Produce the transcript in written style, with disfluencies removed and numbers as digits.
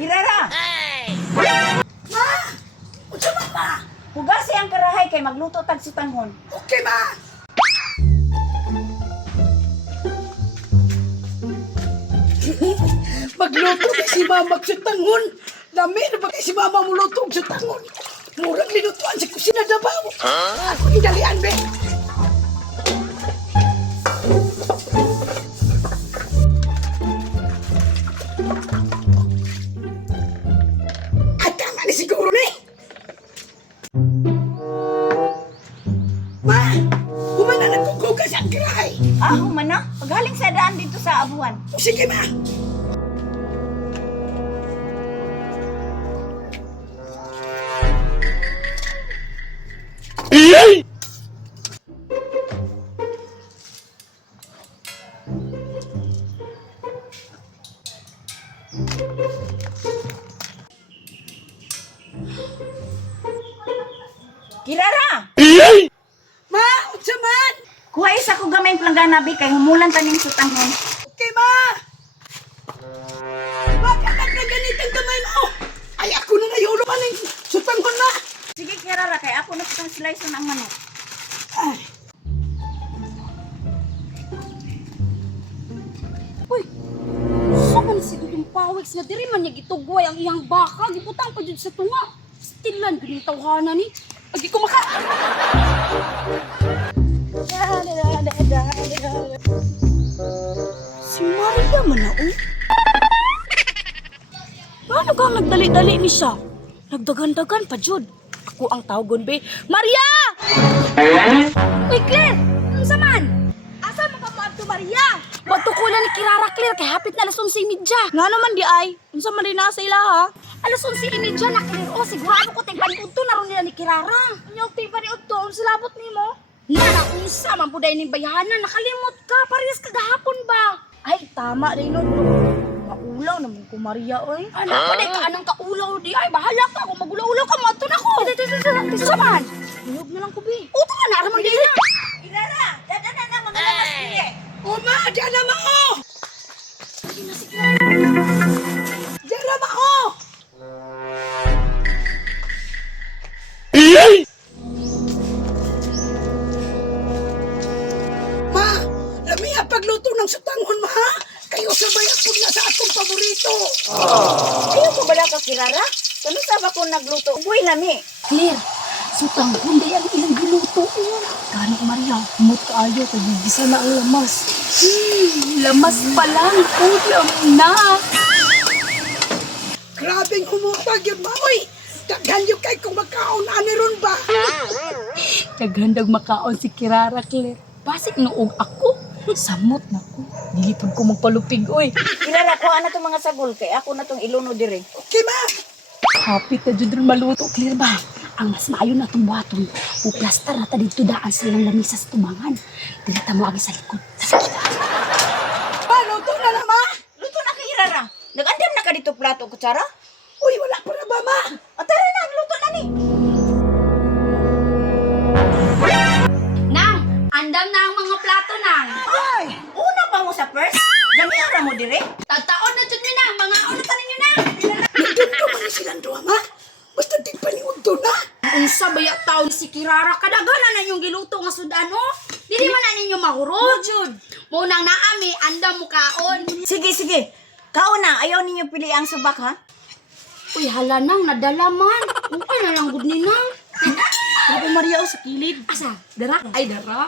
Kirara! Ma! Unsa man ma? Hugasi ang karahay kay magluto tag sutanghon. Okay ma! Magluto na si mama sa tangon. Dami na ba kay si mama muluto sa tangon? Murang linutuan sa kusina dabaw. Ako idalian be. At tama na siguro ni. Ma! Humana na kukugas ang kirahay. Man na, paghaling sa daan dito sa abuhan. Sige ma! Kirara! Ma! Unsa man? Kuha isa ko gamay plangganabi kay humulan taning sutanghon. Okay ma! Bakit ka ganitang kamay mo? Ay ako na nayulo man ng sutanghon ma! Sige Kirara, kay ako na itong slice ng manok. Ay! Uy! Saan man si Dudong Pawex nga diri man niya gitugway ang iyang baka, gibutang pa jud sa tunga. Stilan ganing tawhana ni. Agi ko maka. Si Maria man na oh. Ano kang nagdali-dali ni siya? Nagdagan-dagan pa jud. Ako ang tawgon be. Maria! Uy, Claire! Unsa man? Asa man ka moadto, Maria? Magtukulan ni Kirara, Claire, kay hapit na alas 11:30. Nga naman di ay. Unsa man rin na sa ila ha? Alas 11:30 na, Claire. O, sigurado ko tingpan udto na ron nila ni Kirara. Anyong tingpan ni udto, unsa labot nimo? Nana, unsa man puday ning bayanan, nakalimot ka, parehas kagahapon ba? Ay, tama rin nun. Kaulaw naman ko, Maria, oy. Ano ko, di ka anong kaulaw, di ay, bahala ka. Kung magulaw-ulaw ka, mato na ko. Dito sa man. Huyog na lang ko, bi. Uto ka na, araman din na. Kirara! Dadana na mga lamas niya! O ma! Diyan na ma o! Diyan na ma o! Ma! Lami ang pagluto ng sutanghon ma ha? Kayo sabay ako na sa akong paborito. Ayaw ko bala ka Kirara? Kano sa ba ko nagluto? Uy nami! Claire, sutang hindi ang ilang giluto. Gano, Maria, humot ka ayo, kagigisa na ang lamas. Lamas pa lang, ulam na. Grabing humupag yun ma. Uy! Daghan yung kay kung magkaon ani ron ba? Kaghandang makaon si Kirara, Claire. Basik noong ako. Samot na ko. Dilipod ko magpalupig, oy. Kirara, kuha na itong mga sagol kay ako na itong iluno dire. Okay ma! Happy ka dyan rin maluto, Claire ba? Ang mas maayo na itong buhaton. Uplastar na ta dito daan silang lamisa sa tubangan. Dinata mo agi sa likod. Ma! Luto na na ma! Luto na ka Kirara! Nag-andam na ka dito plato kutsara? Uy! Wala pa na ba ma? O tara na, luto na ni! Nang, andam na ang mga plato, Nang. Ay! Una pa mo sa purse? Gamiara mo dire? Tataon na dyan nyo, Nang. Mga unatan ninyo, Nang. Nagdundo man na silang duwa ma? Basta di pa ni Udto na. Unsa ba yung taon si Kirara? Kadagana na yung giluto nga sudano. Dili man na ninyo mahurot. Jud! Munang naami, andam mo kaon. Sige, sige. Kauna, ayaw ninyo pili ang subak ha? Uy, hala nang, nadala man. Okay na lang gud ni Nang. Grabe Maria o sa kilid. Asa? Dara? Ay, dara.